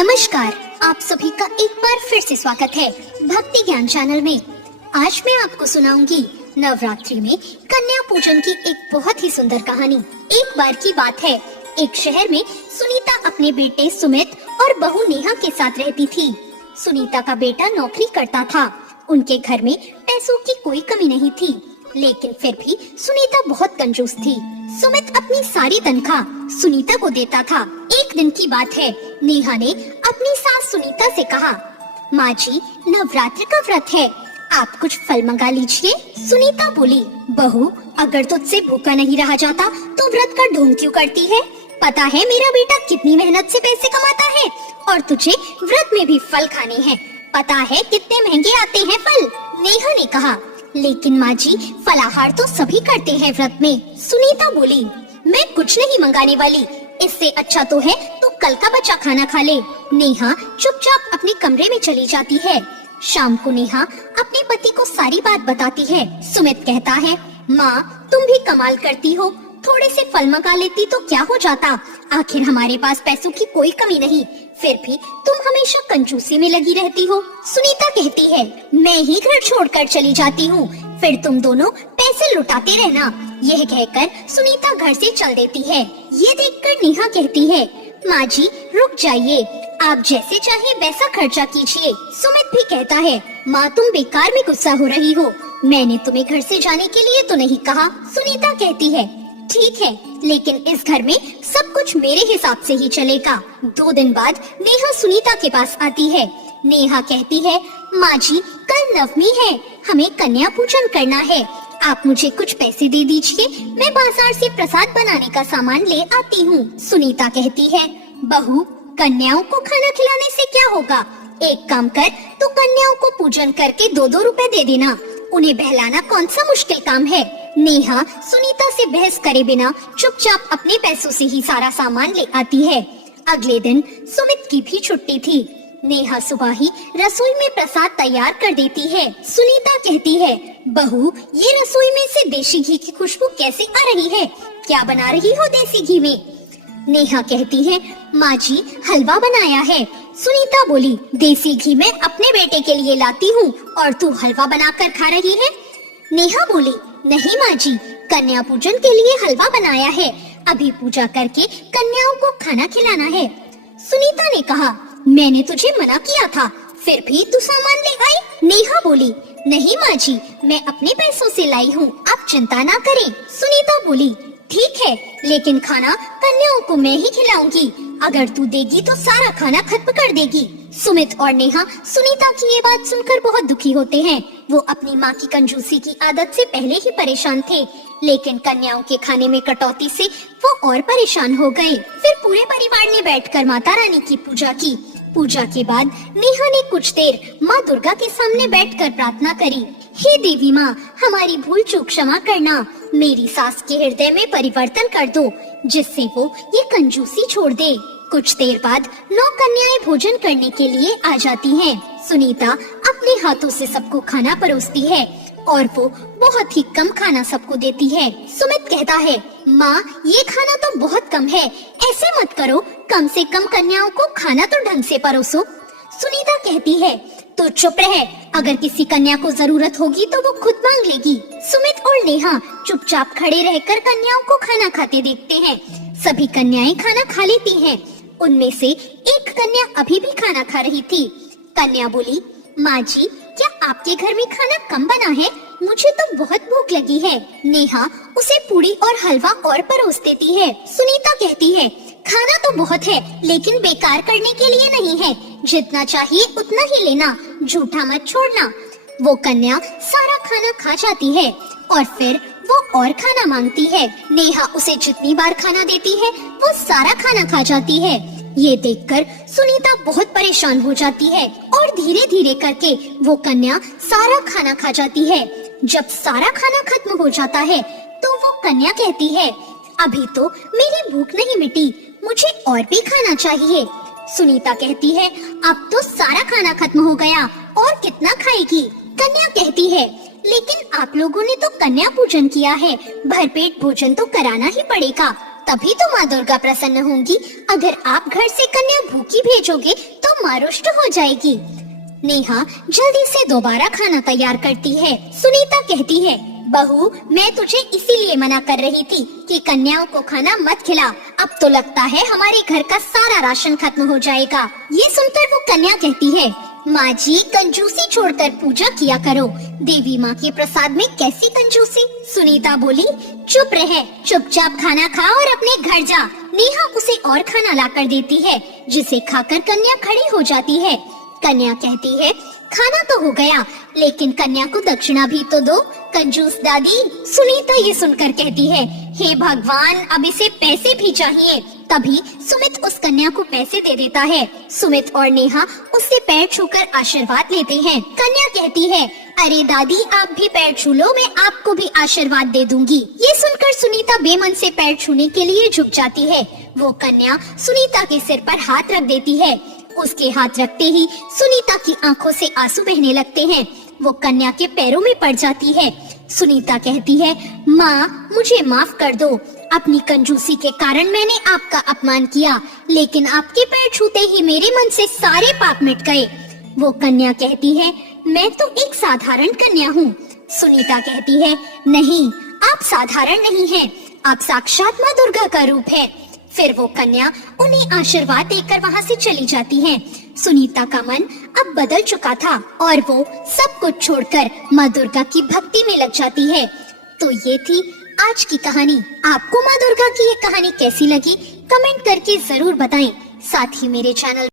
नमस्कार, आप सभी का एक बार फिर से स्वागत है भक्ति ज्ञान चैनल में। आज मैं आपको सुनाऊंगी नवरात्रि में कन्या पूजन की एक बहुत ही सुंदर कहानी। एक बार की बात है, एक शहर में सुनीता अपने बेटे सुमित और बहू नेहा के साथ रहती थी। सुनीता का बेटा नौकरी करता था। उनके घर में पैसों की कोई कमी नहीं थी, लेकिन फिर भी सुनीता बहुत कंजूस थी। सुमित अपनी सारी तनख्वाह सुनीता को देता था। एक दिन की बात है, नेहा ने अपनी सास सुनीता से कहा, माँ जी, नवरात्र का व्रत है, आप कुछ फल मंगा लीजिए। सुनीता बोली, बहू, अगर तुझसे भूखा नहीं रहा जाता तो व्रत का ढोंग क्यों करती है? पता है मेरा बेटा कितनी मेहनत से पैसे कमाता है और तुझे व्रत में भी फल खाने हैं। पता है कितने महंगे आते हैं फल। नेहा ने कहा, लेकिन माँ जी, फलाहार तो सभी करते हैं व्रत में। सुनीता बोली, मैं कुछ नहीं मंगाने वाली, इससे अच्छा तो है तू कल का बचा खाना खा ले। नेहा चुपचाप अपने कमरे में चली जाती है। शाम को नेहा अपने पति को सारी बात बताती है। सुमित कहता है, माँ, तुम भी कमाल करती हो, थोड़े से फल मंगा लेती तो क्या हो जाता, आखिर हमारे पास पैसों की कोई कमी नहीं, फिर भी तुम हमेशा कंजूसी में लगी रहती हो। सुनीता कहती है, मैं ही घर छोड़कर चली जाती हूँ, फिर तुम दोनों पैसे लुटाते रहना। यह कहकर सुनीता घर से चल देती है। ये देखकर नेहा कहती है, माँ जी, रुक जाइए, आप जैसे चाहे वैसा खर्चा कीजिए। सुमित भी कहता है, माँ, तुम बेकार में गुस्सा हो रही हो, मैंने तुम्हें घर से जाने के लिए तो नहीं कहा। सुनीता कहती है, ठीक है, लेकिन इस घर में सब कुछ मेरे हिसाब से ही चलेगा। 2 दिन बाद नेहा सुनीता के पास आती है। नेहा कहती है, माँ जी, कल नवमी है, हमें कन्या पूजन करना है, आप मुझे कुछ पैसे दे दीजिए, मैं बाजार से प्रसाद बनाने का सामान ले आती हूँ। सुनीता कहती है, बहू, कन्याओं को खाना खिलाने से क्या होगा, एक काम कर, तू कन्याओं को पूजन करके 2-2 रुपए दे देना, उन्हें बहलाना कौन सा मुश्किल काम है। नेहा सुनीता से बहस करे बिना चुपचाप अपने पैसों से ही सारा सामान ले आती है। अगले दिन सुमित की भी छुट्टी थी। नेहा सुबह ही रसोई में प्रसाद तैयार कर देती है। सुनीता कहती है, बहू, ये रसोई में से देसी घी की खुशबू कैसे आ रही है, क्या बना रही हो देसी घी में? नेहा कहती है, माँ जी, हलवा बनाया है। सुनीता बोली, देसी घी मैं अपने बेटे के लिए लाती हूँ और तू हलवा बनाकर खा रही है? नेहा बोली, नहीं माँ जी, कन्या पूजन के लिए हलवा बनाया है, अभी पूजा करके कन्याओं को खाना खिलाना है। सुनीता ने कहा, मैंने तुझे मना किया था, फिर भी तू सामान ले आई। नेहा बोली, नहीं माँ जी, मैं अपने पैसों से लाई हूँ, आप चिंता ना करें। सुनीता बोली, ठीक है, लेकिन खाना कन्याओं को मैं ही खिलाऊंगी, अगर तू देगी तो सारा खाना खत्म कर देगी। सुमित और नेहा सुनीता की ये बात सुनकर बहुत दुखी होते हैं। वो अपनी माँ की कंजूसी की आदत से पहले ही परेशान थे, लेकिन कन्याओं के खाने में कटौती से वो और परेशान हो गए। फिर पूरे परिवार ने बैठकर माता रानी की पूजा की। पूजा के बाद नेहा ने कुछ देर माँ दुर्गा के सामने बैठकर प्रार्थना करी, हे देवी माँ, हमारी भूल चूक क्षमा करना, मेरी सास के हृदय में परिवर्तन कर दो, जिससे वो ये कंजूसी छोड़ दे। कुछ देर बाद 9 कन्याएं भोजन करने के लिए आ जाती हैं। सुनीता अपने हाथों से सबको खाना परोसती है और वो बहुत ही कम खाना सबको देती है। सुमित कहता है, माँ, ये खाना तो बहुत कम है, ऐसे मत करो, कम से कम कन्याओं को खाना तो ढंग से परोसो। सुनीता कहती है, तो चुप रहे, अगर किसी कन्या को जरूरत होगी तो वो खुद मांग लेगी। सुमित और नेहा चुपचाप खड़े रहकर कन्याओं को खाना खाते देखते हैं। सभी कन्याएं खाना खा लेती हैं। उनमें से एक कन्या अभी भी खाना खा रही थी। कन्या बोली, माँ जी, क्या आपके घर में खाना कम बना है? मुझे तो बहुत भूख लगी है। नेहा उसे पूरी और हलवा और परोस देती है। सुनीता कहती है, खाना तो बहुत है, लेकिन बेकार करने के लिए नहीं है, जितना चाहिए उतना ही लेना, झूठा मत छोड़ना। वो कन्या सारा खाना खा जाती है और फिर वो और खाना मांगती है। नेहा उसे जितनी बार खाना देती है वो सारा खाना खा जाती है। ये देखकर सुनीता बहुत परेशान हो जाती है और धीरे धीरे करके वो कन्या सारा खाना खा जाती है। जब सारा खाना खत्म हो जाता है तो वो कन्या कहती है, अभी तो मेरी भूख नहीं मिटी, मुझे और भी खाना चाहिए। सुनीता कहती है, अब तो सारा खाना खत्म हो गया, और कितना खाएगी? कन्या कहती है, लेकिन आप लोगों ने तो कन्या पूजन किया है, भरपेट भोजन तो कराना ही पड़ेगा, तभी तो माँ दुर्गा प्रसन्न होंगी। अगर आप घर से कन्या भूखी भेजोगे तो माँ रुष्ट हो जाएगी। नेहा जल्दी से दोबारा खाना तैयार करती है। सुनीता कहती है, बहू मैं तुझे इसीलिए मना कर रही थी कि कन्याओं को खाना मत खिला। अब तो लगता है हमारे घर का सारा राशन खत्म हो जाएगा। ये सुनकर वो कन्या कहती है, माँ जी कंजूसी छोड़कर पूजा किया करो। देवी माँ के प्रसाद में कैसी कंजूसी। सुनीता बोली, चुप रहे, चुपचाप खाना खा और अपने घर जा। नेहा उसे और खाना लाकर देती है, जिसे खाकर कन्या खड़ी हो जाती है। कन्या कहती है, खाना तो हो गया, लेकिन कन्या को दक्षिणा भी तो दो, कंजूस दादी। सुनीता ये सुनकर कहती है, हे भगवान, अब इसे पैसे भी चाहिए। तभी सुमित उस कन्या को पैसे दे देता है। सुमित और नेहा उससे पैर छूकर आशीर्वाद लेते हैं। कन्या कहती है, अरे दादी आप भी पैर छू लो, मैं आपको भी आशीर्वाद दे दूंगी। ये सुनकर सुनीता बेमन से पैर छूने के लिए झुक जाती है। वो कन्या सुनीता के सिर पर हाथ रख देती है। उसके हाथ रखते ही सुनीता की आंखों से आंसू बहने लगते हैं। वो कन्या के पैरों में पड़ जाती है। सुनीता कहती है, माँ मुझे माफ कर दो, अपनी कंजूसी के कारण मैंने आपका अपमान किया, लेकिन आपके पैर छूते ही मेरे मन से सारे पाप मिट गए। वो कन्या कहती है, मैं तो एक साधारण कन्या हूँ। सुनीता कहती है, नहीं आप साधारण नहीं हैं, आप साक्षात माँ दुर्गा का रूप है। फिर वो कन्या उन्हें आशीर्वाद देकर वहाँ से चली जाती है। सुनीता का मन अब बदल चुका था और वो सब कुछ छोड़कर माँ दुर्गा की भक्ति में लग जाती है। तो ये थी आज की कहानी। आपको माँ दुर्गा की ये कहानी कैसी लगी कमेंट करके जरूर बताएं। साथ ही मेरे चैनल